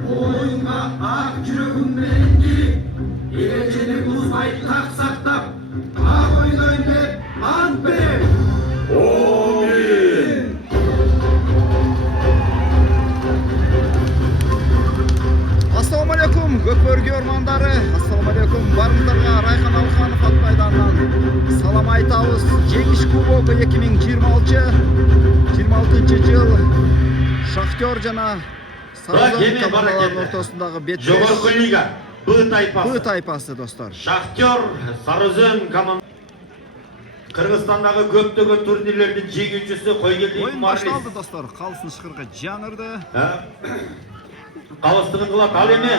Oyunga ak жүрегіммен келіп, ережені бұзбай тақ сақтап, ақ ойнайын деп ант берем. Омин! Ассалаумалейкум, көкбөрге ормандары. Ассалаумалейкум, барыңыздарға Райхан Алханов ат майданынан салам айтабыз. Жеңіс кубогы 2026 жыл Шахтер жана Сарызын командаларының ортасындағы беттеш. Жогорку лига Б тайпасы достар. Шахтер, Сарызын команда. Кыргызстандагы көптөгөн турнирлердин жеңүүчүсү Койгелдик Ойын башталды достар. Калсын шыкырга жаңырды. Калыстыгын кылат. Ал эми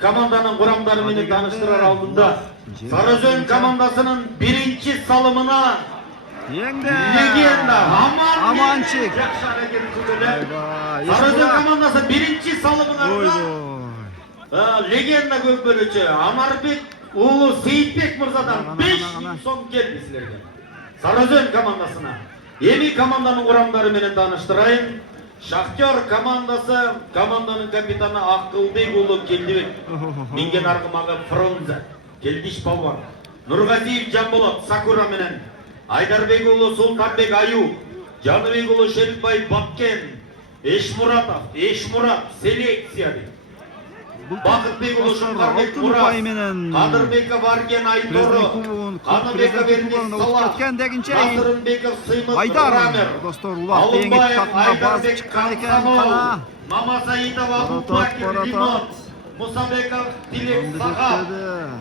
команданын курамдары менен тааныштырар алдында Сарызын командасынын биринчи салымына легенда Аманчик жакшы аракет кылды. Сарызын командасы биринчи салымына легенда көкбөрүчү Амарбек уулу Сейитбек мырзадан 5000 сом келди силерге. Сарызын командасына. Эми команданын курамдары менен тааныштырайын. Шахтер командасы, команданын капитаны Акылбек уулу Келдибек, минген аргымагы Фронза, Келдиш Палван, Нургазиев Жамболот Сакура менен, Айдарбек уулу Султанбек Аю, Жаныбек уулу Шерикбай Баккен, Эшмурат селекция. Бакытбек уулу Шункарбек Мурат, Кадырбеков Арген Айтору, Каныбеков Эрнис Сала, Насырынбеков Сыймыт Рамер, Алымбаев Айдарбек Камсамол, Мамасаидов Абубакир Лимон, Мусабеков Тилек Саха,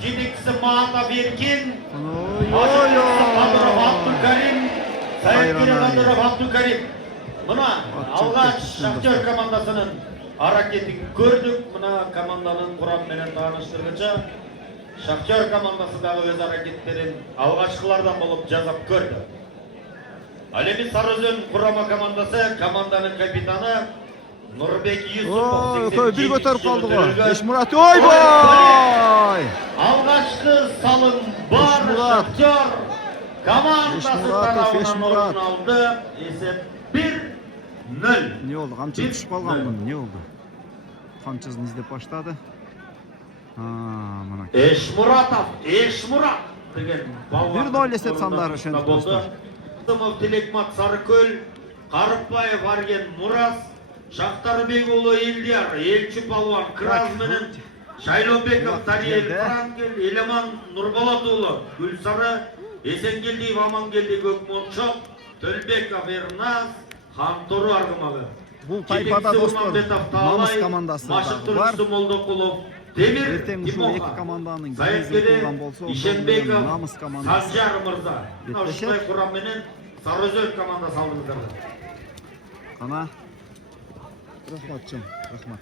жетекчиси Маатов Эркин, Ашыкчысы Кадыров Абдукарим, Саидкере Кадыров Абдукарим. Мына алгач Шахтер командасынын аракетин көрдүк. Мына команданын курам менен тааныштыргыча Шахтер командасы дагы өз аракеттерин алгачкылардан болуп жасап көрдү. Ал эми Сарызын курама командасы, команданын капитаны Нурбек Юсупов. Бир көтөрүп калды го. Эшмурат, ойбой! Алгачкы салым бар Шахтер командасы тарабынан орун алды. Эсеп 1-0. Не oldu? Камчы түшүп калган мын. Не oldu? Камчысын издеп баштады. Мына. Эшмурат деген балдар. 1-0 эсеп сандары ошентип болду. Тымов Тилекмат Сарыкөл, Карыпбаев Арген Мурас, Шахтарбек уулу Элдияр, Элчи Палван Краз менен Шайлобеков Тариел Франкел, Элеман Нурболот уулу Гүлсары, Эсенгелдиев Амангелди Көкмончок, Төлбеков Эрназ, Хантору аргымагы. Бул тайпада достор намыс командасы бар. Молдокулов, Темир команданын Ишенбеков, намыс командасы. Санжар мырза. Ушундай курам менен Сарызын командасы алдыңыздар. Кана. Рахматчым, рахмат.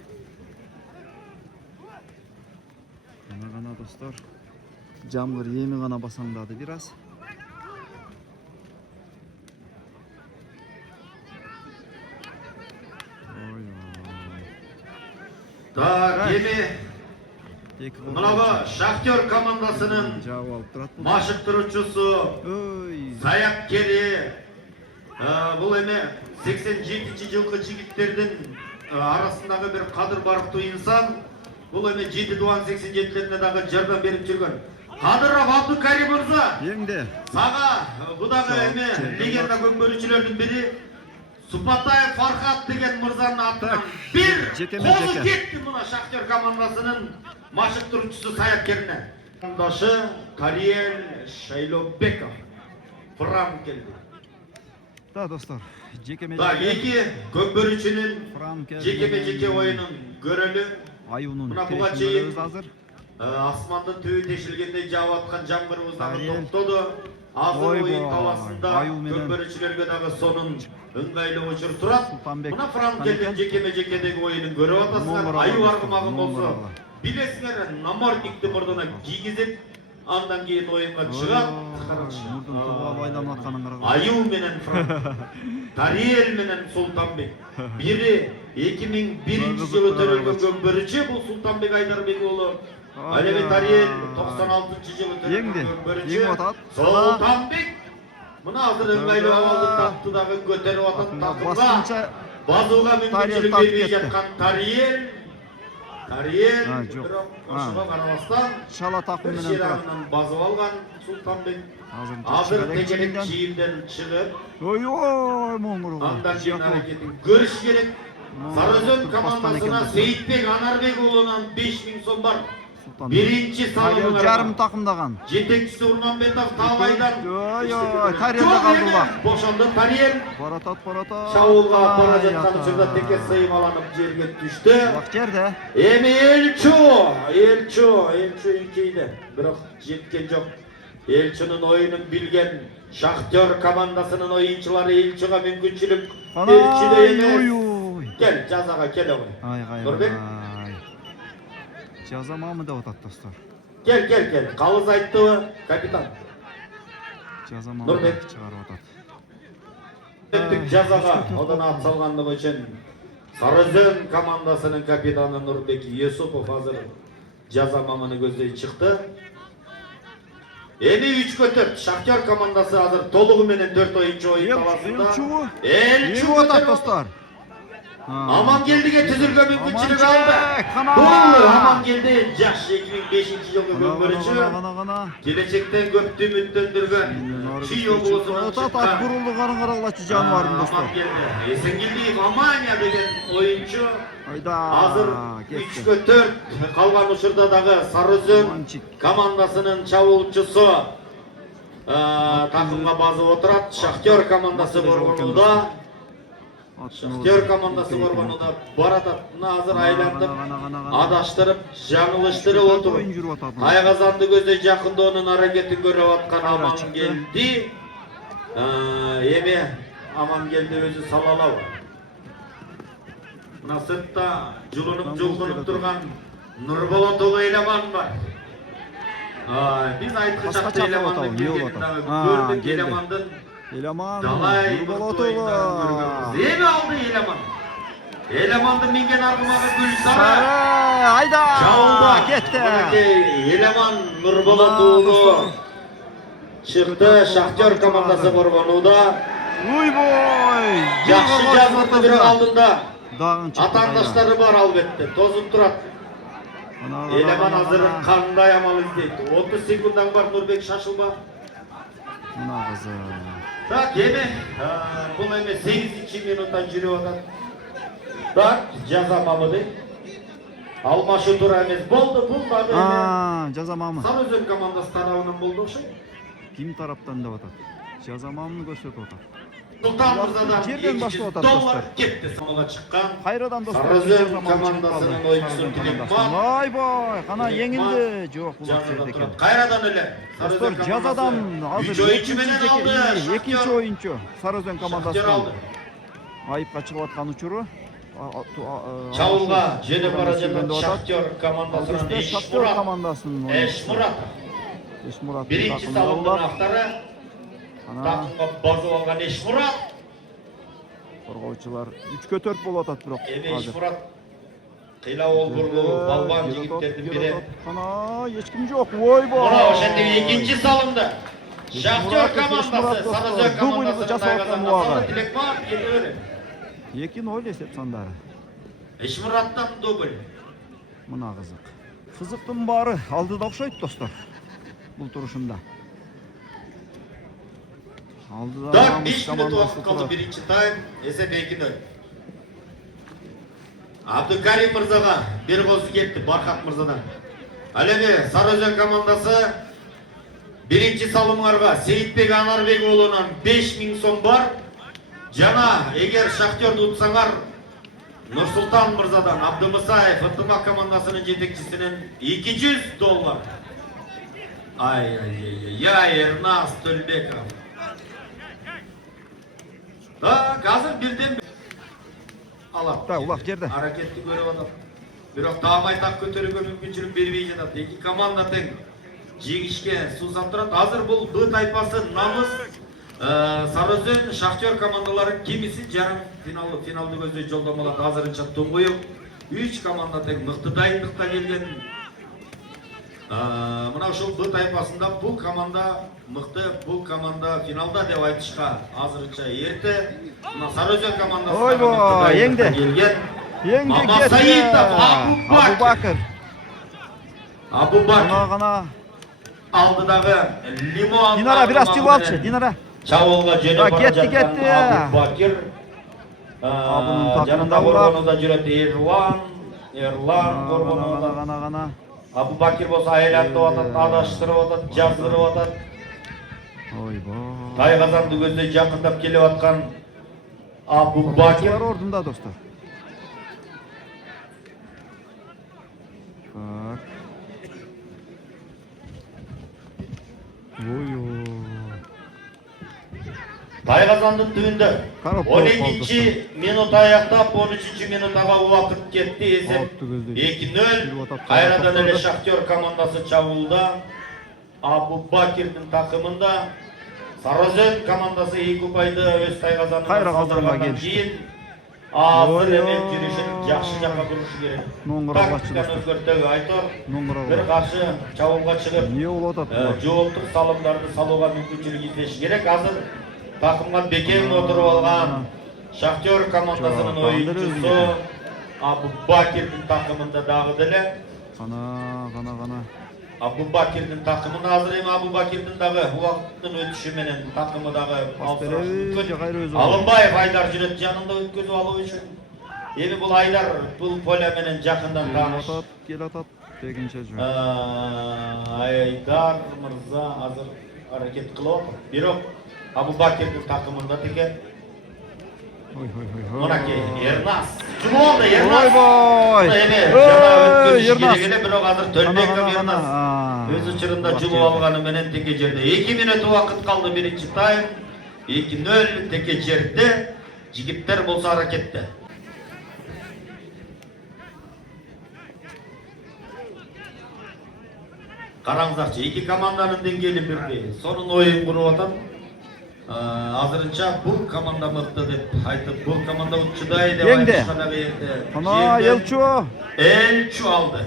Кана достор. Жамгыр эми гана басаңдады бир аз. Так, эми мынабы Шахтер командасынын машыктыруучусу Саяпкери. Бул эми 87-жылкы жигиттердин арасындагы бир кадыр барктуу инсан. Бул эми 7-87-лерде дагы жардам берип жүргөн Кадыров Абдукарим мырза. Сага бу дагы эми легенда көкбөрүчүлөрдүн бири Супатаев Фархат деген мырзанын атынан бир колу кетти мына Шахтер командасынын машыктыруучусу Саяпкерине. Командашы Тариел Шайлобеков Фрам келди. Да, достор, эки көкбөрүчүнүн жеке оюнун көрөлү. Мына буга чейин асмандын түбү тешилгендей жаап аткан жамгырыбыз дагы токтоду. Азыр оюн таласында көкбөрүчүлөргө дагы сонун ыңгайлуу учур турат. Мына Франкелдин жекедеги оюнун көрүп атасыңар. Аю аргымагы болсо билесиңер, намордникти мурдуна кийгизип, андан кийин оюнга чыгат. Аю менен Тариел менен Султанбек. Бири 2001-жылы төрөлгөн көкбөрүчү, бул Султанбек Айдарбек уулу. Ал эми Тариел 96-жылы төрөлгөн көкбөрүчү. Султанбек мына азыр ыңгайлуу абалды тапты дагы көтөрүп атат такымга. Базууга мүмкүнчүлүк бербей жаткан Тариел Тарин, жоқ. бирок ошого карабастан Шала такым бир менен турат. ширагынан басып алган Султанбек. Азыр Азыр чыгат тегерек чийимден. чийимден чыгып, Ой, моңгурга. андан кийин аракетин көрүш керек. Сарыөзөн командасына Сейитбек Анарбек уулунан 5000 сом бар. Биринчи салымы жарым такымдаган. жетекчиси Урманбетов Таалайдан. Ой, Тарьелде калды бак. Бошонду Тарьел. Баратат. Чабуулга бара жаткан учурда теке сыймаланып жерге түштү. Бак жерде. Эми Элчу эңкейди, бирок жеткен жок. Элчунун оюнун билген Шахтер командасынын оюнчулары Элчуга мүмкүнчүлүк берчүдө эмес. Кел, жазага келе кой. Нурбек, Жазамамы деп атат достор. кел. Калыс айттыбы, капитан? Жазамамы Нурбек чыгарып атат. жазага одан ат салгандыгы үчүн Сарыөзөн командасынын капитаны Нурбек Юсупов азыр жазамамыны көздөй чыкты. Эми 3-4 Шахтер командасы азыр толугу менен 4 оюнчу оюн таласында. Элчу атат достор. Амангелдиге түзүлгөн мүмкүнчүлүк алды. Бул Амангелди жаш 2005-жылкы көмбөрүчү. Келечектен көптү үмүттөндүргөн. Чүй облусунан чыккан бурулду караңгыралачы жаныбарым достор. Эсенгелдиев Амания деген оюнчу. Айда. Азыр 3-4 калган учурда дагы Сарыөзөн командасынын чабуулчусу такымга басып отурат. Шахтер командасы борбонунда. Шахтер командасы борбонунда баратат. Азыр айландып, адаштырып, жаңылыштырып отуруп, Айгазанды көздөй жакынdoonун аракетин көрүп аткан Амангелди. Эми Амангелди өзү салалау. Мына сыртта жулкунуп турган Нурболот уулу Эламан бар. Биз айткычакты Эламанды көрдүк. Эламандын Далай Нурболот уулу. Эми алды Эламан. Эламанды минген аргымагы Гүлсара. Айда. Жаулда кетти. Эламан Нурболот уулу чыкты. Шахтер командасы борбонууда. Уйбой. Жакшы жазмырды бирок алдында. Атаандаштары бар албетте, тозуп турат. Эламан азыр кандай амал издейт? 30 секундаң бар, Нурбек шашылба. Мына кызы. Так, эми бул эми 8-минутта жүрүп атат. Так, жазамамы. Алмашы тура эмес болду, бул дагы эми. Жазамамы. Сарыөзөн командасы тарабынан болду окшойт. Ким тараптан деп атат? Жазамамыны көрсөтүп атат. Султан Мырзадан жерден баштап атат $200 достор. кетти, самолга чыккан. Кайрадан достор. Сарыөзөн командасынын оюнчусу Тилекман. Ойбой, кана еңилди. Жок, булак жерде экен. Кайрадан эле. Достор, жазадан азыр оюнчу менен алды. экинчи оюнчу Сарыөзөн командасынан айыпка чыгып аткан учуру. Чабуулга жөнөп бара жаткан Шахтер командасынын Эшмурат. Биринчи салымдын автары. Такымга басып алган Эшмурат. Коргоочулар 3-4 болуп атат бирок. Эшмурат кыйлабол бурлуу балбан жигиттердин бири. Кана эч ким жок. Ойбой. Мына ошентип экинчи салымда Шахтер командасы Сарыөзөн командасынын Тилекман кетип. 2-0 эсеп сандары. Эшмураттан дубль. Мына кызык. Кызыктын баары алдыда окшойт достор. Бул турушунда. Так, 5 минут вакыт калды биринчи тайм. Эсеп 2-0. Абдыкарим мырзага бир гол кетти Бархат мырзадан. Ал эми Сарыөзөн командасы биринчи салымдарга Сейитбек Анарбек уулунан 5000 сом бар. Жана эгер Шахтерди утсаңар Нурсултан мырзадан Абдымысаев ынтымак командасынын жетекчисинен $200. Ай, Ерназ Төлбеков. Так, азыр бирден алат. Так, улак жерде. Аракетти көрүп атат. Бирок таамай так көтөрүүгө мүмкүнчүлүк бербей жатат. Эки команда тең жеңишке суусап турат. Азыр бул Б тайпасы намыс Сарыөзөн Шахтер командалары кимиси жарым финалды көздөй жолдомолот. Азырынча туңгуюк 3 команда тең мыкты дайындыкта келген. Мына ошол Б тайпасында бул команда мыкты, бул команда финалда деп айтышка азырынча эрте. Мына Сарыөзөн командасы ойбой, еңди. келген. Еңди Мамасаитов, Акубак Bakır. Abu Bakir. Qana. Aldıdağı limon. Dinara biraz çıvalçı. Dinara. Çavulga jönep bara Ketdi, жатқан ketdi. Abu Bakir. Abunun takımında Janında Ulak. Qorbonoda жүрөт Erlan Qorbonoda. Qana. Abu Bakir bolsa айлантып атат, адаштырып атат, жаздырып атат. Ойбой. Тайгазанды көздөй жакындап келип аткан Abu Bakir. Var ordunda dostlar. Bak. Oyo. Тайгазандын түбүндө Карап 12 минут аяктап 13 минутага убакыт кетти. Эсеп Алыпты көздөй. 2-0. Кайрадан эле Шахтер командасы чабуулда. Abu Bakirдин такымында Сарозен командасы 2 упайды өз Тайгазанына калтыргандан кийин азыр эми жүрүшүн жакшы жакка бурушу керек. Тактиканы өзгөртөбү Айтор бир каршы чабуулга чыгып, эмне болуп атат? жооптук салымдарды салууга мүмкүнчүлүк издеш керек. Азыр такымга бекем отуруп алган Шахтер командасынын оюнчусу Abu Bakirдин такымында дагы деле. Qana. Abu Bakir'in takımında hazır hem Abu Bakir'in dağı vaktin ötüşü menen takımı dağı Alınbayev Aydar Cüret yanında ötközü alıp üçün. Emi bul Aydar bul pole menen jakından tanış. Gel atat. Tekinçe jö. Aydar Mırza hazır hareket kılıp atır. Birok Abu Bakir'in takımında teke. Monaki Ernaz. Kim oldu Ernaz? Oyboy. Ernaz. Birok hazır Tölbekov Ernaz. Өз учурунда жылуу алганы менен теке жерде 2 минут убакыт калды биринчи тайм. 2-0 теке жерде. Жигиттер болсо аракетте. Караңыздарчы, эки команданын деңгээли бирдей. Сонун оюн куруп атат. Азырынча бул команда мыкты деп айтып, бул команда учудай деп айтышканда берди. Ана Элчу алды.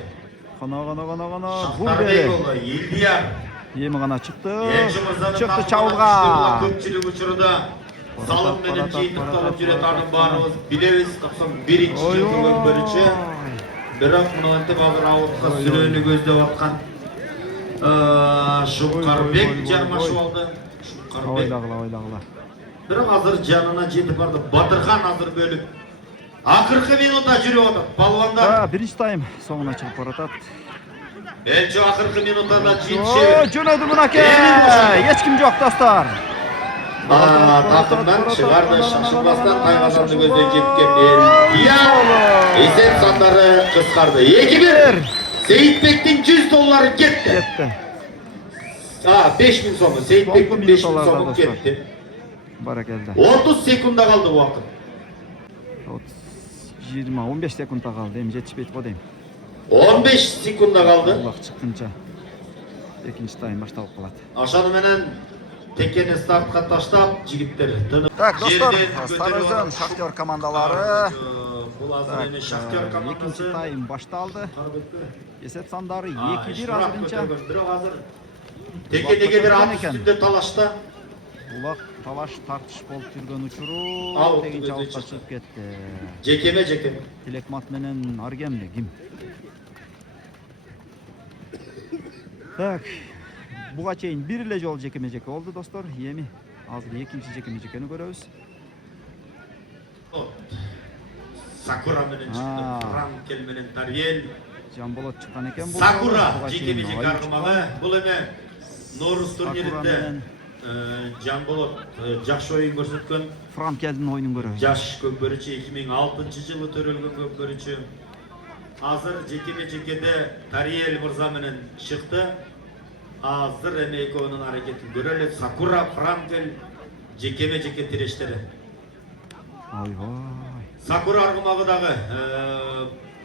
Qana. Шахтарбекова, Илдияр. Еми гана чыкты. Чыкты чабуулга. Көпчүлүк учурда салым менен жыйынтыкталып жүрөт, аны баарыбыз билебиз. 91-жылкы көпөрүчү. Бирок мынтип азыр аутка сүрөөнү көздөп аткан Шукарбек жармашып алды. Ойлагыла. Бирок азыр жанына жетип барды. Батырхан азыр бөлүп. Акыркы минутта жүрүп атат. Балуандар. Биринчи тайм соңуна чыгып баратат. Элчу акыркы минутта жийинчи. Жөнөдү мынаке. Эч ким жок достор. Takımdan çıkardı şaşırmasdan Taygazandı gözden жеткен Eldiyan esep sanları kıskardı. 2-1 Seyitbek'tin $100 gitti. 5.000 sonu. Seyitbek'tin 5.000 sonu gitti. Barakelde. 30 sekunda kaldı bu vakit. 15 sekunda kaldı. Hem жетишпейт го дейм. 15 sekunda kaldı. Allah çıkınca. Экинчи тайм башталып калат. Aşağı menen tekeni startқа таштап, жигиттер тынып. Так, достор, Сарозен, Шахтер командалары. Бул азыр эми Шахтер командасы. Экинчи тайм башталды. Эсеп сандары 2-1 азырынча. Бирок азыр теке-теке бир ат үстүндө талашта. Улак талаш тартыш болуп жүргөн учуру тегинче алыкка чыгып кетти. Жекеме. Тилекмат менен Аргемби ким? Так. Буга чейин бир эле жолу жекеме-жеке болду достор. Эми азыр экинчи жекеме-жекени көрөбүз. Сакура менен чыкты. Франкел менен Тариел. Жамболот чыккан экен бул. Сакура жекеме-жеке аргымагы. Бул эми Норус турниринде Жамболот жакшы оюн көрсөткөн. Франкелдин оюнун көрөбүз. Жаш көпөрүчү 2006-жылы төрөлгөн көпөрүчү. Азыр жекеме-жекеде Тариел мырза менен чыкты. Азыр эми экөөнүн аракетин көрөлү. Сакура, Франкел жекеме-жеке тирештери. Ойбой. Сакура аргымагы дагы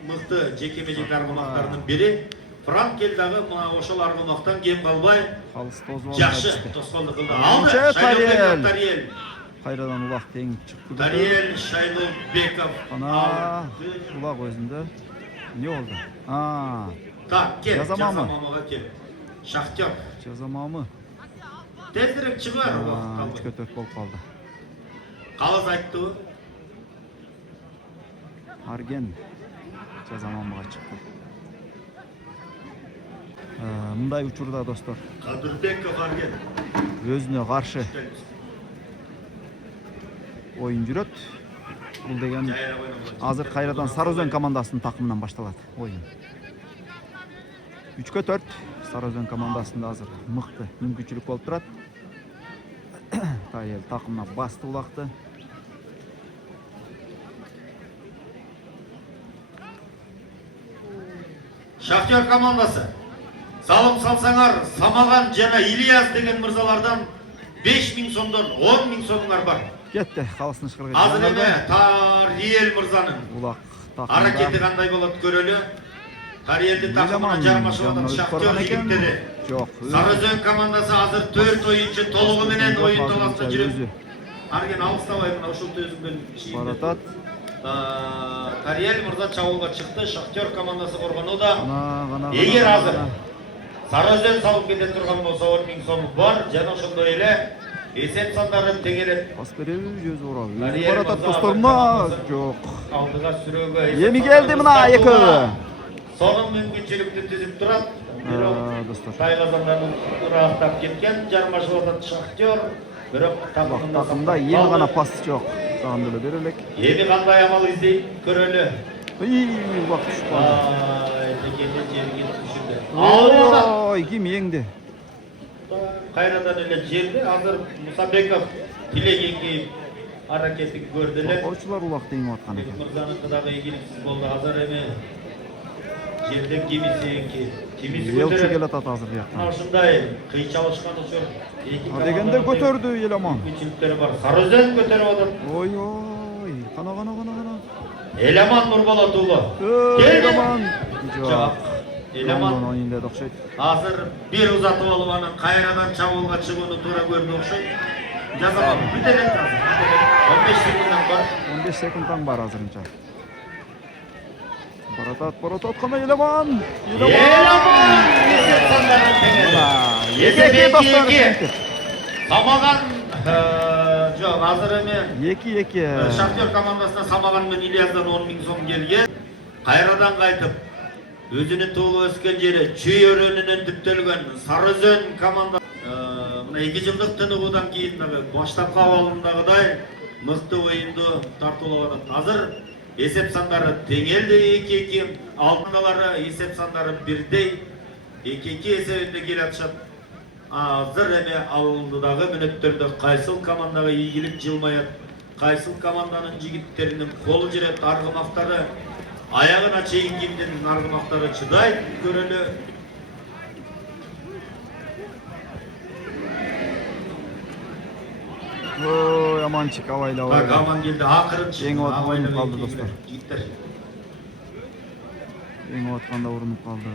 мыкты жекеме-жеке аргымактардын бири. Франкел дагы мына ошол аргымактан кем калбай жакшы тоскоолдук кылды. Алды Тариел. Кайрадан улак тең чыкты. Тариел Шайлобеков. Ана улак өзүндө. Не болду? Так, кел. Жазамамы кел. Шахтер. Жазамамы. Тезирээк чыгар убакыт калды. 3-4 болуп калды. Калыс айттыбы? Арген жазамамыга чыкты. мындай учурда достор Кадырбеков арген. өзүнө каршы оюн жүрөт. Бул деген азыр кайрадан Сары Өзөн командасынын такымынан башталат оюн. 3-4 Сары Өзөн командасында азыр мыкты мүмкүнчүлүк болуп турат. Тайел такымына басты улакты. Шахтер командасы. Салым салсаңар, Самаган жана Ильяс деген мырзалардан 5000 сомдон 10.000 сомуңар бар. Кетти, калысын ышкырга. Азыр эме Тариел мырзанын улак аракети кандай болот көрөлү. Тариелди такымына жармашып атат Шахтер жигиттери. Жок. Сары Өзөн командасы азыр 4 оюнчу толугу менен оюн таласында жүрөт. Арген алыстабай мына ушул төзүмдөн баратат. Тариел мырза чабуулга чыкты. Шахтер командасы коргонууда. Эгер азыр Сары Өзөн салып кете турган болсо 10.000 сом бар, жана ошондой эле эсеп сандарын теңелет. Пас береби жүз урап. Баратат досторма. Жок. Алдыга сүрөөгө. Эми келди мына эки. Сонун мүмкүнчүлүктү түзүп турат. Достор. Тайгазандан ырактап кеткен, жармашып атат Шахтер. Бирок такымда эми гана пас жок. Сагын деле бере элек. Эми кандай амал издейт көрөлү. Убак түшүп калды. Текеде жерге түшүндү. Ой, ким еңди? Кайрадан эле жерде азыр Мусабеков тилегенги аракети көрдү эле. Спортчулар улак теңип аткан экен. Мырзаныкы дагы ийгиликсиз болду. Азыр эми жерден кимисиники Елчи келатат азыр бияктан. Ушундай кыйчалышкан учур. Дегенде көтөрдү Эламан. Мүмкүнчүлүктөрү бар. Сары Өзөн көтөрүп атат. Ой, кана. Эламан Нурболот уулу. Эламан. Жок. Эламан оюнда окшойт. азыр бир узатып алып анан кайрадан чабуулга чыгууну туура көрдү окшойт. Жазалап бүт элек азыр. 15 секунддан бар. 15 секунддан бар азырынча. Баратат кана Эламан. Самаган жок, азыр эми 2-2. Шахтер командасына Самаган менен Ильяздан 10.000 сом келген. Кайрадан кайтып өзүнүн туулуп өскөн жери Чүй өрөөнүнөн түптөлгөн Сары Өзөн командасы мына 2 жылдык тыныгуудан кийин дагы баштапкы абалындагыдай мыкты оюнду тартуулап атат. Азыр эсеп сандары теңелди 2-2. Алдындалары эсеп сандары бирдей 2-2 эсебинде келатышат. Азыр эми алдыдагы мүнөттөрдө кайсыл командага ийгилик жылмаят, кайсыл команданын жигиттеринин колу жүрөт, аргымактары аягына чейин кимдин аргымактары чыдайт көрөлү. Ой, аманчык абайлабай. Так, аман келди. Акырынчы. Жеңип атканда калды достор. Жигиттер. Жеңип атканда урунуп калды.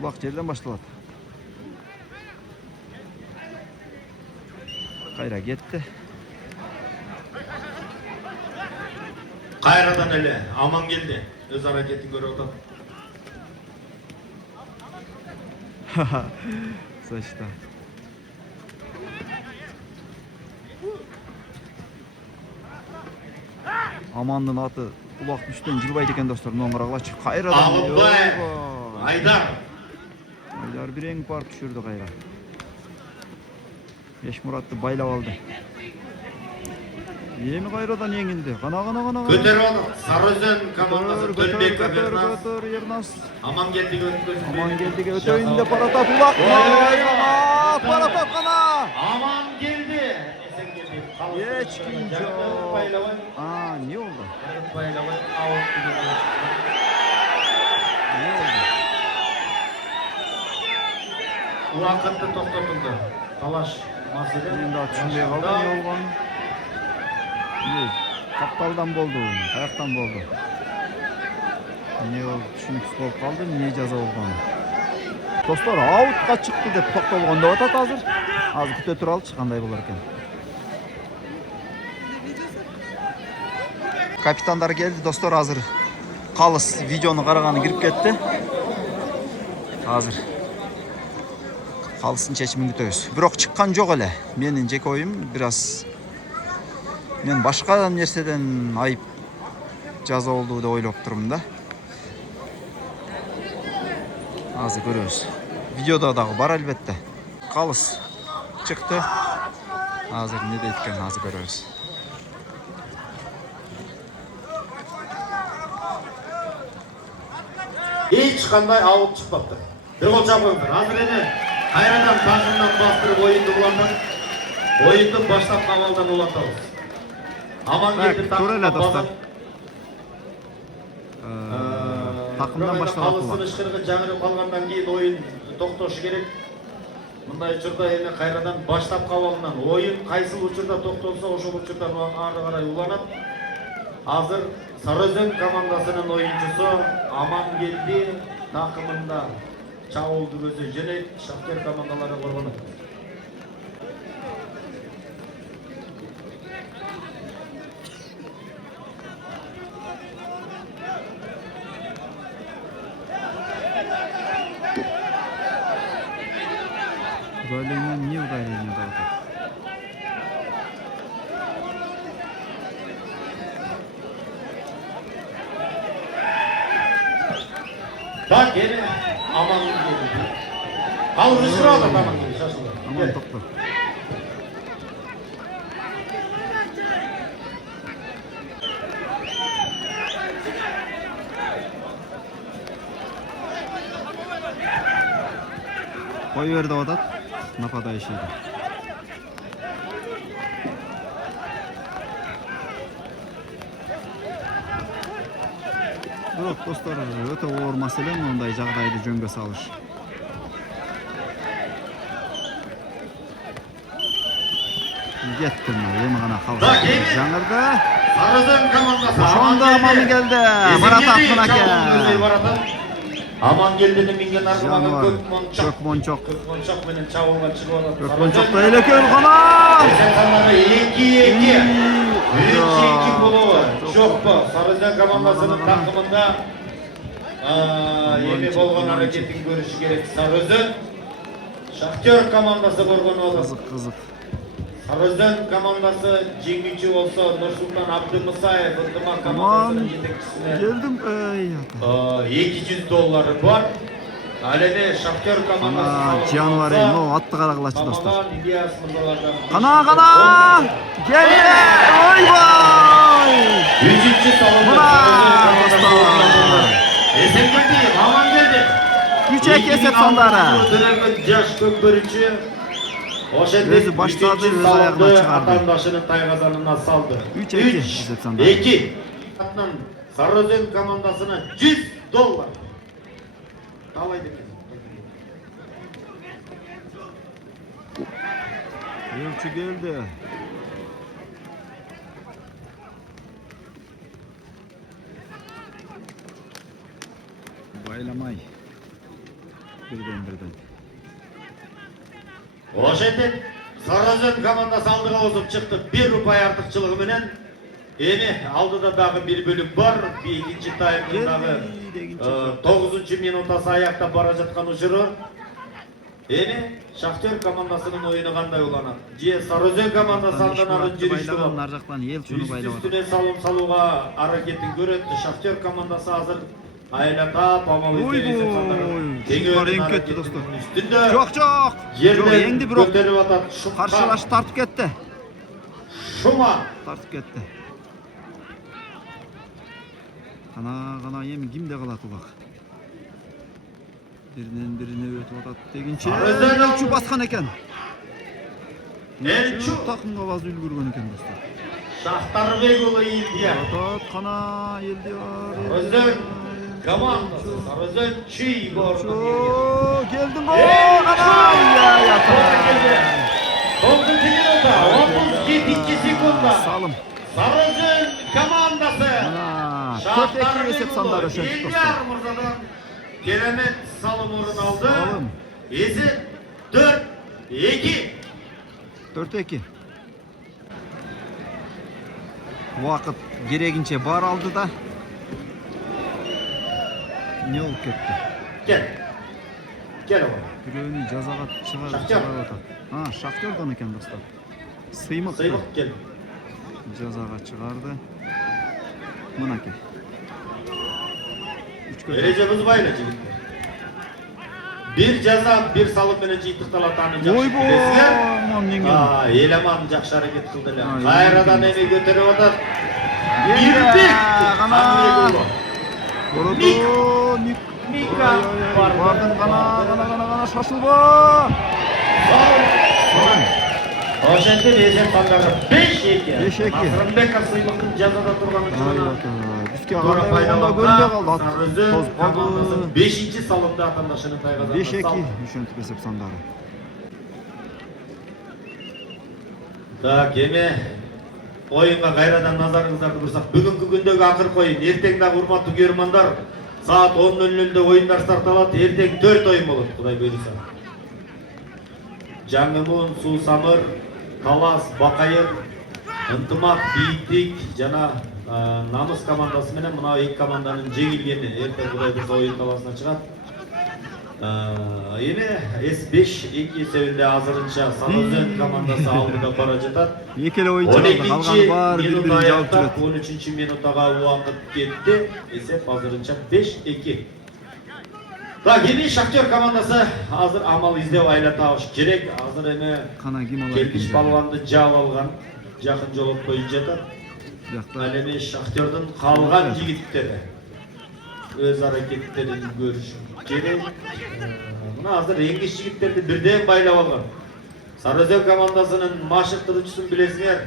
Улак жерден башталат. Кайра кетти. Кайрадан эле аман келди. Өз аракетин көрүп атат. Сачта. Амандын аты улак түштөн жылбайт экен достор. Мына карагылачы. Кайрадан. Алынбай. Айдар. Айдар бирең пар түшүрдү кайра. Эшмуратты байлап алды. Эми кайрадан еңилди. Кана. Көтөрүп алды. Сары Өзөн командасы Төлбек Ернас. Аман келдиге өткөзүп. Аман келдиге өтөйүн деп баратат улак. Баратат кана. Аман келди. Эсен келди. Эч ким жок. Не болду? Байлабай аут деген. Не болду? Убакытты токтотулду. Талаш маселе. Мен да түшүнбөй калдым не болгонун. Капталдан болду, каяктан болду. Не болду, түшүнүксүз болуп калды, эмне жаза болгону. Достор, аутка чыкты деп токтолгон деп атат азыр. Азыр күтө туралычы кандай болор экен. Капитандар келди, достор, азыр калыс видеону караганы кирип кетти. Азыр калыстын чечимин күтөбүз. Бирок чыккан жок эле. Менин жеке оюм бир аз мен башка нерседен айып жаза oldu da ойлап тұрмын да. Азыр көрөбүз. Видеода дагы бар албетте. Калыс чыкты. Азыр не дейт экен, азыр көрөбүз. Hiç qanday ауып çıkmaptı. Bir gol çapıyorlar. Hazır ene kayradan takımdan bastırıp oyundu bulandan. Oyundu başlap kavaldan ulatабыз. Aman geldi takımdan basıp. Takımdan başlap kalısın ışkırgı жаңырып қалғандан кейін ойын тоқтошы керек. Мындай учурда эми кайрадан баштап кабалынан oyun кайсыл учурда токтолсо ошол учурда ары карай уланат. Азыр Sarıözен командасынын oyuncusu Амангелди takımında Çağoldu gözü Cennet Şahter komandaları korbanı. Удаление, не удаление дал. Так, yine Amangeldi. Al rüştü aldı Amangeldi şaşırdı. Aman topla. Koyuverdi o da нападающийdi. Бирок достор, өтө оор маселе мындай жагдайды жөнгө салыш. Кеттим, эми гана калды. Жаңырды. Sarıözен командасы. Ошондо Амангелди. Барат Акмынаке. Амангелдинин минген аркылага көк мончок. Көк мончок менен чабуулга чыгып алат. Көк мончокто элекел канат. 2-2. 3-2 болобу. Жокпу. Sarıözен командасынын такымында эми болгон аракетин көрүшү керек. Sarıözен Шахтер командасы боргон болот. Кызык. Sarıözен командасы жеңүүчү болсо Нурсултан Абдымысаев ынтымак командасынын жетекчисине Geldim. $200 бар. Ал эми Шахтер командасы Жануари, атты карагылачы достор. Ильяс мырзалардан. Кана! Келди! Ойбой! 3-чү салымда Эсенгелди, Амангелди. 3-2 эсеп сандары. Жаш көкбөрүчү ошентип Өзү баштады, өз аягына чыгарды. Атандашынын тайгазанына салды. 3-2 эсеп сандары. 2. Sarıözен командасына $100. Талайды экен. Ölçü geldi. Baylamay. Birden. Ошентип Sarıözен командасы алдыга озуп чыкты. 1 рупай артыкчылыгы менен. Эми алдыда дагы бир бөлүк бар. Экинчи таймдын дагы 9-минутасы аяктап бара жаткан учуру. Эми Шахтер командасынын оюну кандай уланат? Же Sarıözен командасы андан ары жүрүштү болот. Ар жактан эл чуну байлап атат. Үстүнө салым салууга аракетин көрөт. Шахтер командасы азыр айлатап амал Эң кетти достор. Үстүндө Жок. Эңди бирок көтөрүп атат. каршылаш тартып кетти. Шума Тартып кетти. Кана эми кимде калат улак? Бирине өтүп атат дегенче. Элчү баскан экен. Элчү такымга базы үлгүргөн экен достор. Шахтарбек уулу Илдия. Атат кана Илдия. Sarıözен командасы. Sarıözен чүй бордун. Келдим го. Кана я. 9-минутта 37-секундда. Салым. Sarıözен командасы. Шахтер эсеп сандары ошентип достор. Ильяр мырзадан керемет салым орун алды. Салым. Эсеп 4-2. 4-2. Вакыт керегинче бар алды да. Не болуп кетти? Кел ого. Бирөөнү жазага чыгарып атат. Шахтердон экен достор. Сыймык кел. жазага чыгарды. Mınaki. Ereje buzbayla jigitler. Bir jaza, bir salım menен jыйтыкталатаны жакшы Ойбой, билесиңер. мам неңген. Эламан жакшы аракет кылды эле. Ай, Кайрадан неңген. эми көтөрүп атат. Бирбек, Гана. Борото, Мика бар. Бардын гана шашылба. Ошентип эсеп калдырды. 5-2. 5-2. Асырбеков сыйлыктын жазада турганы чыгып. Бизге кандай болгондо көрбөй калды. Тозуп калды. 5-чи салымда атандашынын тайгазан. 5-2 ушинтип эсеп сандары. Так, эми оюнга кайрадан назарыңыздарды бурсак, бүгүнкү күндөгү акыркы оюн, эртең дагы урматтуу көрөрмандар, саат 10:00-дө оюндар старт алат. Эртең 4 оюн болот, Кудай буйруса. Жаңымун, Суу Самыр, Талас, Бакайыр, Ынтымак, Бийиктик жана Намыс командасы менен мына эки команданын жеңилгени эртең Кудай буйруса оюн талаасына чыгат. Эми S5-2 эсебинде азырынча Сарыөзөн командасы алдыда бара жатат. Экеле оюнчулар калганы бар, бири-бири жаап жүрөт. 13-чү минуттага убакыт кетти. Эсеп азырынча 5-2. Так, эми Шахтер командасы азыр амал издеп айла табыш керек. Азыр эми Кана ким алат? Келбиш балванды жаап алган. Жакын жолотпой жатат. Ал эми Шахтердин калган жигиттери өз аракеттерин көрүш керек. Мына азыр эңгиш жигиттерди бирден байлап алган. Сарыөзөн командасынын машыктыруучусун билесиңер.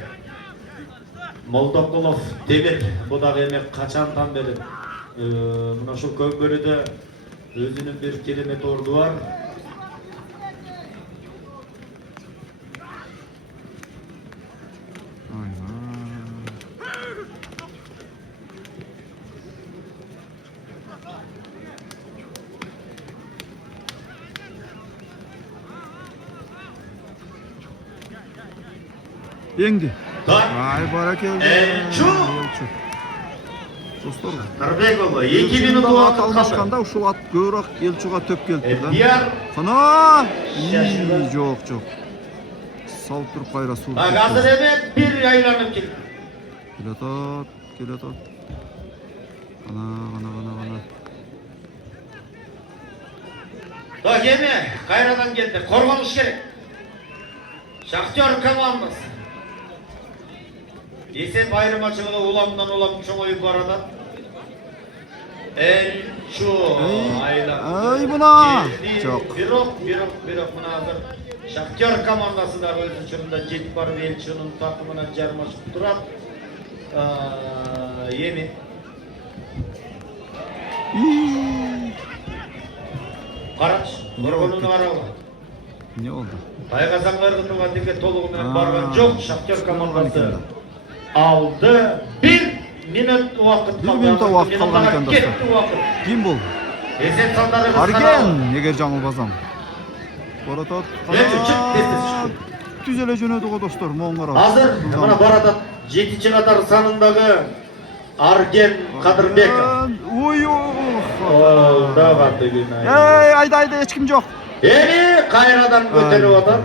Молдокулов Темир. Бу дагы эми качантан бери мына ушул көмбөрүдө өзүнүн бир керемет орду бар. Эңди. Так. Ай, баракелде. Элчу. Достор. Тарбекова 2 минут убакыт алмашканда ушул ат көбүрөөк Элчуга төп келди да. Диар. Кана. Жок. Салып туруп кайра суу. Так, азыр эми бир айланып келди. Келатат. Кана. Так, эми кайрадан келди. Коргонуш керек. Шахтер командасы. Эсеп айырмачылыгы уламдан улам чоңоюп барат. Элчу айлап. Ай мына. Жок. Бирок мына азыр Шахтер командасы да өз учурунда жетип барып Элчунун такымына жармашып турат. Эми карач, коргонуна карабы. Не болду? Тайгазаңлар турган деге толугу менен барган жок. Шахтер командасы алды. 1 минут убакыт калды. 1 минут убакыт калган экен достор. Кетти убакыт. Ким бул? Эсеп сандары Арген, эгер жаңылбасам. Боротот. Элчу чык, тез. Түзеле жөнөдү го достор, моң карап. Азыр мына баратат 7-чи катар санындагы Арген Кадырбеков. Ой. Дагы бүгүн. Эй, айда эч ким жок. Эми кайрадан көтөрүп атат.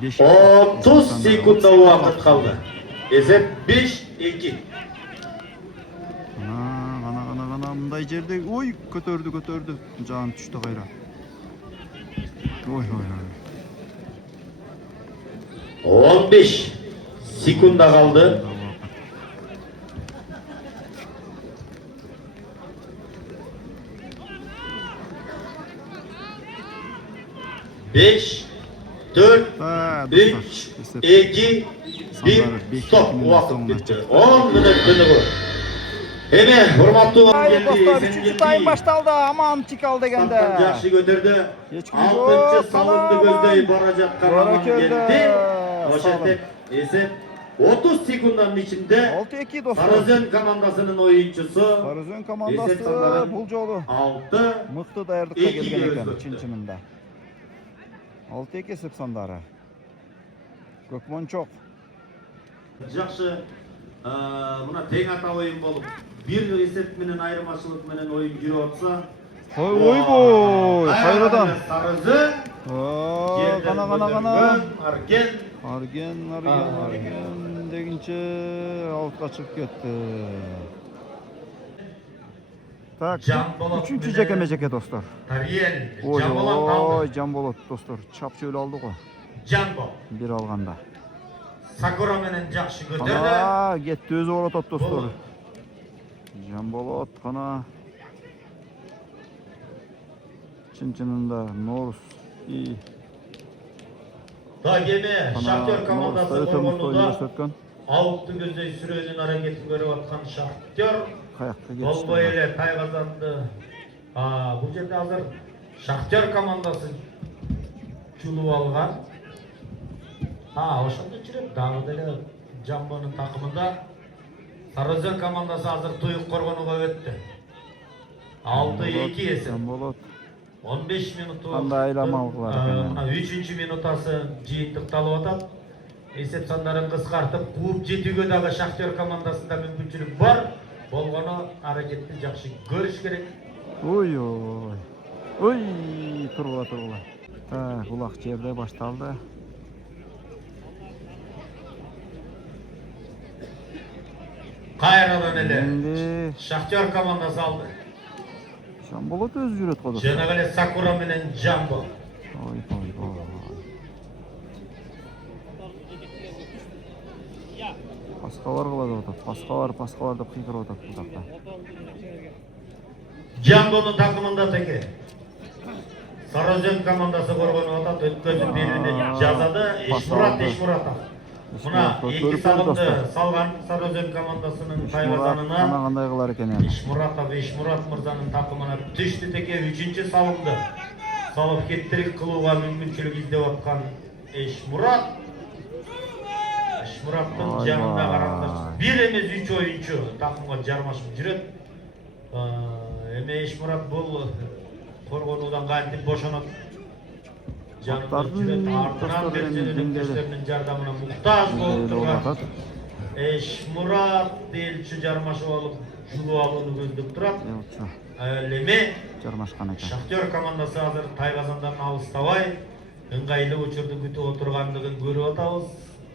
30 секунда убакыт калды. Эсеп 5-2. Кана мындай жерде ой көтөрдү. Жан түштү кайра. Ой. 15 секунда калды. Beş, 4, 3, 2, 1, stop. Убакыт bitти. 10 минут күнүгү. Эми, урматтуу достор, 3-чү тайм башталды. Аман Тикал дегенде. Жакшы көтөрдү. 6-чы салымды көздөй бара жаткан Аман келди. Ошентип эсеп 30 секунддун ичинде 6-2 достор. Сарыөзөн командасынын оюнчусу. Сарыөзөн командасы бул жолу 6 мыкты даярдыкка келген экен чын-чынында. 6-2 эсеп сандары. Көкмончок. Жакшы, мына тең ата оюн болуп, бир эсеп менен айырмачылык менен оюн жүрүп атса, ойбой, кайрадан. Сарыөзөн. Кана. Арген. Арген. дегенче аутқа шығып кетті. Так, үшінші жеке достар. Ой, Жанболот достар, чапчы өлі алды ғой. Жанбол. Bir алғанда. Сакура менен жакшы көтөрдү. Кетті өзі оратат достар. Жанболот қана. Чын-чынында Норус и Так эми Шахтер командасы көргөнүндө аутты көздөй сүрөөнүн аракетин көрүп аткан Шахтер каякка болбой эле тайгазанды. Бул жерде азыр Шахтер командасы чулуп алган. Ошондо жүрөт дагы деле Жамбонун такымында Сарыөзөн командасы азыр туюк коргонуга өттү. 6-2 эсеп. 15 минуту кандай айламалыклар экен. 3-чү минутасы жыйынтыкталып атат. Эсеп сандарын кыскартып, кууп жетүүгө дагы Шахтер командасында мүмкүнчүлүк бар. Болгону аракетти жакшы көрүш керек. Ой, тургула. Так, улак жерде башталды. Кайрадан эле Шахтер командасы алды. Жанболот өзү жүрөт го достор. Жана эле Сакура менен Жамбо. Ой. Паскалар кылады атат. Паскалар деп кыйкырып атат бул жакта. Жамбонун такымында теке. Сарыөзөн командасы коргонуп атат. Өткөзүп берүүнү жазады. Эшмурат. Мына 2 салымды салган Сарыөзөн командасынын тайгазанына кандай кылар экен эми. Эшмурат мырзанын такымына түштү теке 3-чү салымды салып кеттирик кылууга мүмкүнчүлүк издеп аткан Эшмураттын жанында караңдар. 1 эмес 3 оюнчу такымга жармашып жүрөт. Эми Эшмурат бул коргонуудан кантип бошонот. Артынан жардамына муктаж болуп турган Эшмурат делчи жармашып алып жулуп алууну көздөп турат. Эми жармашкан экен. Шахтер командасы азыр тайгазандан алыстабай ыңгайлуу учурду күтүп отургандыгын көрүп атабыз.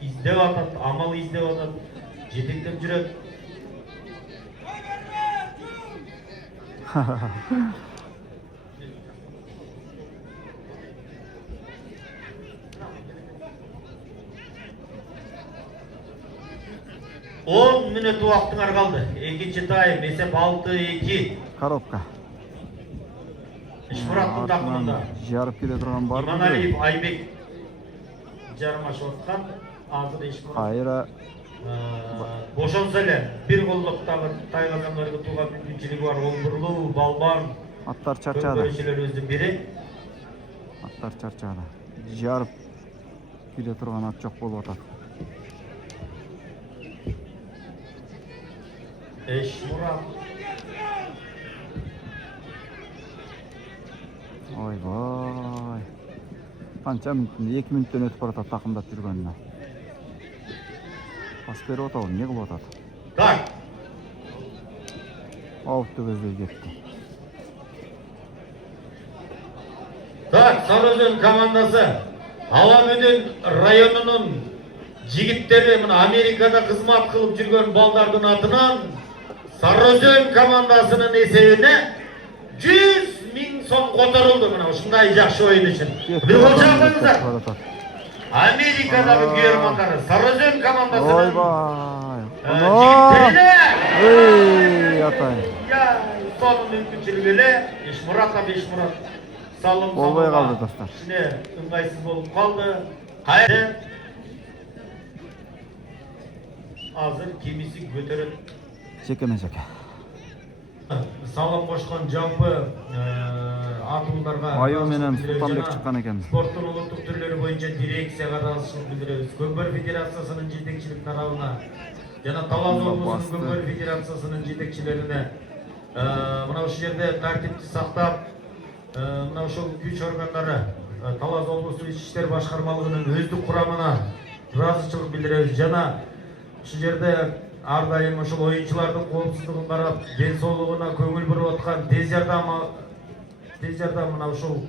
Издеп атат, амал издеп атат, жетектеп жүрөт. Он минут убактыңар калды. Экинчи тайм эсеп 6-2. Коробка. Эшмураттын такымында жарып келе турган бар. Иманалиев Айбек жармашып аткан. Азыр Эшмурат. Кайра бошонсо эле бир голдук дагы тайгазанга тууган мүмкүнчүлүгү бар. Олбурлуу, Балбан. Аттар чарчады. Көрүүчүлөрүбүздүн бири. Аттар чарчады. Жарып келе турган ат жок болуп атат. Эшмурат. Ойбой. Канча минут? 2 мүнөттөн өтүп баратат такымдап жүргөнүнө. Пас берип атабы, эмне кылып атат? Так. Аутты көздөй кетти. Так, Сарыөзөн командасы Аламөдөн районунун жигиттери мына Америкада кызмат кылып жүргөн балдардын атынан Сарыөзөн командасынын эсебине 100.000 сом которулду мына ушундай жакшы оюн үчүн. Бир гол чапыңыздар. Америкадагы күйөрмандары Сарыөзөн командасынын ойбай. Жигиттерине атай. Сонун мүмкүнчүлүгү эле Эшмурат салым болбой калды достор. Кичине ыңгайсыз болуп калды. Кайра азыр кемиси көтөрөт. Жекеме. Салым кошкон жалпы атуулдарга Аю менен Султанбек чыккан экен. Спорттун улуттук түрлөрү боюнча дирекцияга ыраазычылык билдиребиз. Көмбөр федерациясынын жетекчилик тарабына жана Талас облусунун Көмбөр федерациясынын жетекчилерине мына ушул жерде тартипти сактап мына ушул күч органдары Талас облустук ички иштер башкармалыгынын өздүк курамына ыраазычылык билдиребиз жана ушул жерде ар дайым ушул оюнчулардын коопсуздугун карап, ден соолугуна көңүл буруп аткан тез жардам мына ушул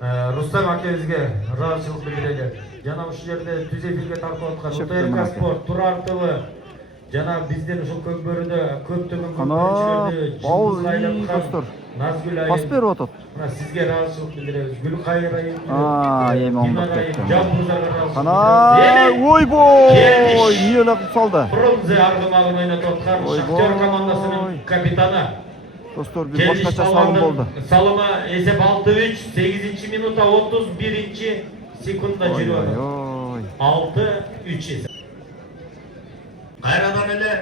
Рустам акебизге ыраазычылык билдирели. жана ушул жерде түз эфирге тартып аткан Чыкты УТРК мынакей. спорт, Турар ТВ жана биздин ушул Көкбөрүдө көптөгөн Ана, көпчүлөрдү жылдыз ай, айлаткан достор. Назгүл Пас айым. берип атат. Мына сизге ыраазычылык билдиребиз. Гүлкайыр айым. Эми оңдоп Динар айым, кетти. Жамбырзага ыраазычылык Ана, билдиребиз. ойбой, эмне эле кылып салды. Бронзе аргымагын ойнотуп аткан Шахтер командасынын капитаны. Достор, бир башкача салым болду. Салымы эсеп 6-3, 8-чи минутта 31-чи секундда жүрүп атат. Ой. 6-3 эсеп. Кайрадан эле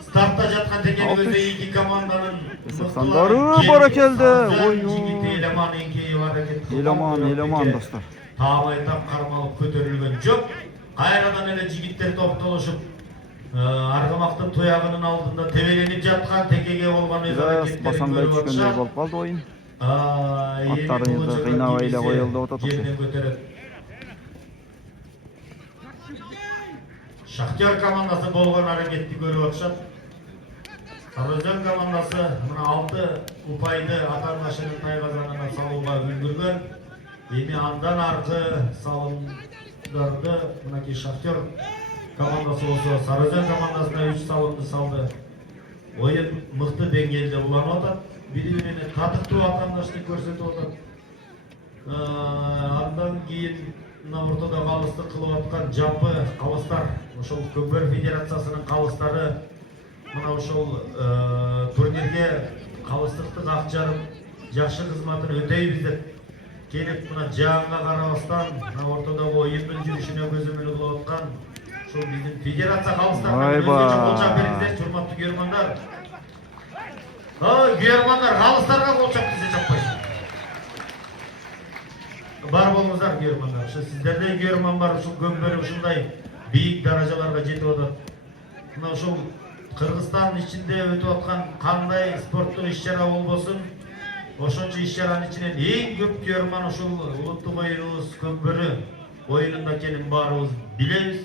стартта жаткан текелибизде эки команданын сандары баракелде. Ой, Эламан эңкейип аракет кылган. Эламан достор. Таамай тап кармалып көтөрүлгөн жок. Кайрадан эле жигиттер топтолушуп аргамактын туягынын алдында тебеленип жаткан текеге болгон өз аракеттерин басаңдай көрүп түшкөндөй атышат. болуп калды ойын. Аттарыңызды Аттарыңызды кыйнабай эле коелду деп атат. жерден көтөрөт. Шахтер командасы болгон аракетти көрүп атышат. Сарыөзөн командасы мына 6 упайды атаңашынын тайгазанына салууга үлгүргөн. Эми андан аркы салымдарды мынакей Шахтер командасы болсо Сарыөзөн командасына 3 салымды салды. Оюн мыкты деңгээлде уланып атат. Бири-бирине татыктуу атаңдаштык көрсөтүп атат. Андан кийин мына ортодо калыстык кылып аткан жапы калыстар, ошол Көкбөр Федерациясынын калыстары мына ошол турнирге калыстыкты акчарып жакшы кызматын өтөйбүз деп келип мына жаанга карабастан мына ортодогу оюндун жүрүшүнө көзөмөл кылып аткан ошол биздин федерация калыстарына өзгөчө кол чап бериңиздерчи, урматтуу көрөрмандар. Көрөрмандар, калыстарга кол чап десе чаппайсың. Бар болуңуздар көрөрмандар. Ошо сиздердей көрөрман бар, ушул Көкбөр ушундай бийик даражаларга жетип атат. Мына ушул Кыргызстан ичинде өтүп аткан кандай спорттук иш-чара болбосун, ошончо иш-чаранын ичинен эң көп көрөрман ушул улуттук оюнубуз Көкбөрү оюнунда экенин баарыбыз билебиз.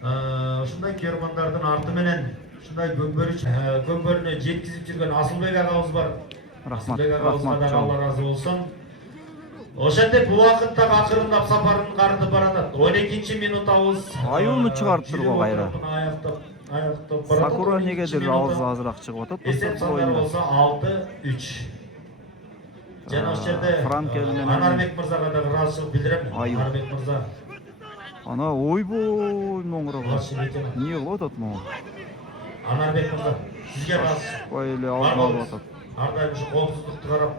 Ушундай көрөрмандардын арты менен ушундай Көкбөрүнө жеткизип жүргөн Асылбек агабыз бар. Рахмат, Асылбек агабызга рахмат. да Алла разы болсун. Ошентип убакыттагы акырындап сапарын картып баратат. 12-чи минутабыз. Аюуну чыгарыптыр го кайра. Аяктап Сакура негедир азыраак чыгып атат. Эсеп сандары болсо 6-3. Жана ошол жерде Анарбек мырзага да ыраазычылык билдирем. Анарбек мырза. Ана ойбой моңурага. Эмне кылып атат могу? Анарбек мырза, сизге ыраазы. Ой эле алдын алып атат. Ар дайым ушу коопсуздукту карап,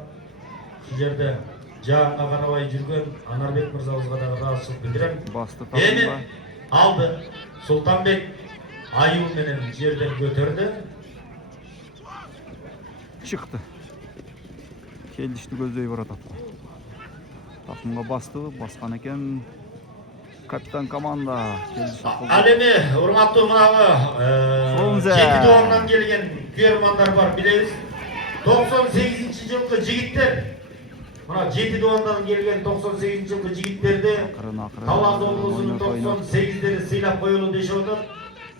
ушул жерде жаанга карабай жүргөн Анарбек мырзабызга да ыраазычылык билдирем. Басты Эми тапканга. алды. Султанбек аюу менен жерден көтөрдү. Чыкты. Келдишти көздөй баратат. Такымга басты, баскан экен. Капитан команда келдиш. Ал эми урматтуу мынагы жети доорунан келген көрөрмандар бар, билебиз. 98-жылкы жигиттер. Мына жети доорунан келген 98-жылкы жигиттерди Талас облусунун 98-дери сыйлап коелу дешип атат.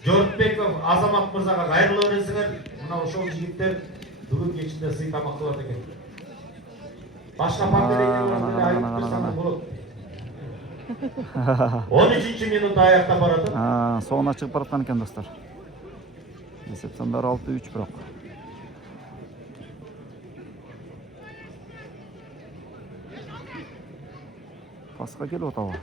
Жортбеков Азамат мырзага кайрылып бересиңер. Мына ошол жигиттер бүгүн кечинде сый тамак кылат экен. Башка партияларга айтып берсеңер болот. 13-чи минутта аяктап баратат. Соңуна чыгып бараткан экен достор. Эсеп сандары 6-3 бирок. Паска келип атабы?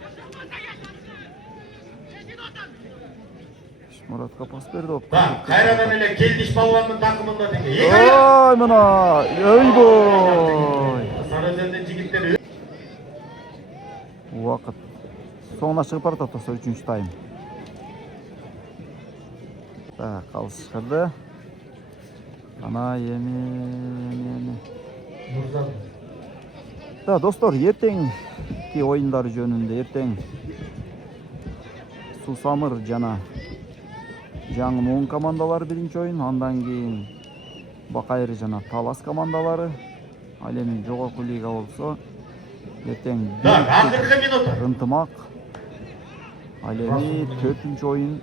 Muratga pas berdi o. Kayradan ele Keldiş Balvan'ın takımında dedi. Oy mına, ey boy. Sarıözenden jigitleri. Vakit. Soğuna çıkıp barata dostlar 3. time. Kalış çıkırdı. Ana yemi. Dostlar ertеңки oyunları жөнүндө erteң Susamır жана Жаңы Моң командалары биринчи oyun, андан кийин Бакайыр жана Талас командалары. Ал эми жогорку лига болсо эртең Ынтымак. Ал эми 4-oyun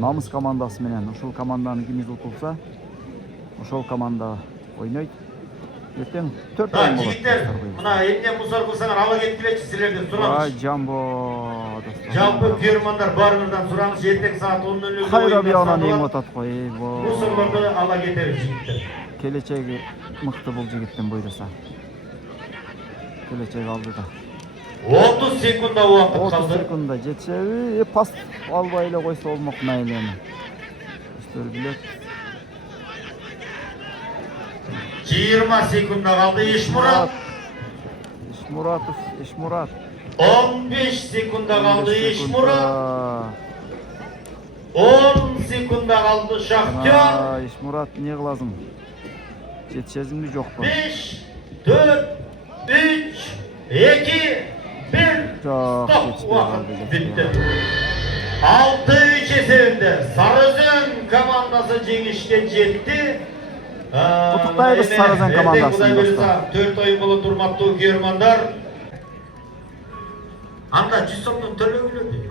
Намыс командасы менен ушул команданы ким утулса, ошол команда ойнойт. Ертең 4 oyun болады. Жігіттер, мына емне мұсар қылсаңар ала кеткілечі сілерден Ай, сұраныш. Жамбо. Жалпы көрермандар барыңыздан сұраныш, ертең сағат 10:00-де Қайда бияғынан ең отат қой. Мұсырларды ала кетер жігіттер. Келечегі мықты бұл жігіттен бұйраса. Келечегі алды да. 30 секунда уақыт 30 қалды. секунда жетшеби. Пас албай эле койсо болмок майлені. Үстөр билет. 20 секунда қалды Ешмұрат. Ешмұрат. 15 секунда қалды Ешмұрат. 10 секунда қалды Шахтер. Ешмұрат не қыласың? Жетшезіңді жоқ па? 5, 4, 3, 2, 1. Жоқ, Стоп, уақыт бітті. 6-3 есебінде Сарыөзен командасы жеңішке жетті. Құттықтаймыз Сарыөзен командасын, достар. 4 ойын болу тұрмақты көрермандар. Анда 100 сомдон төлөп үледі.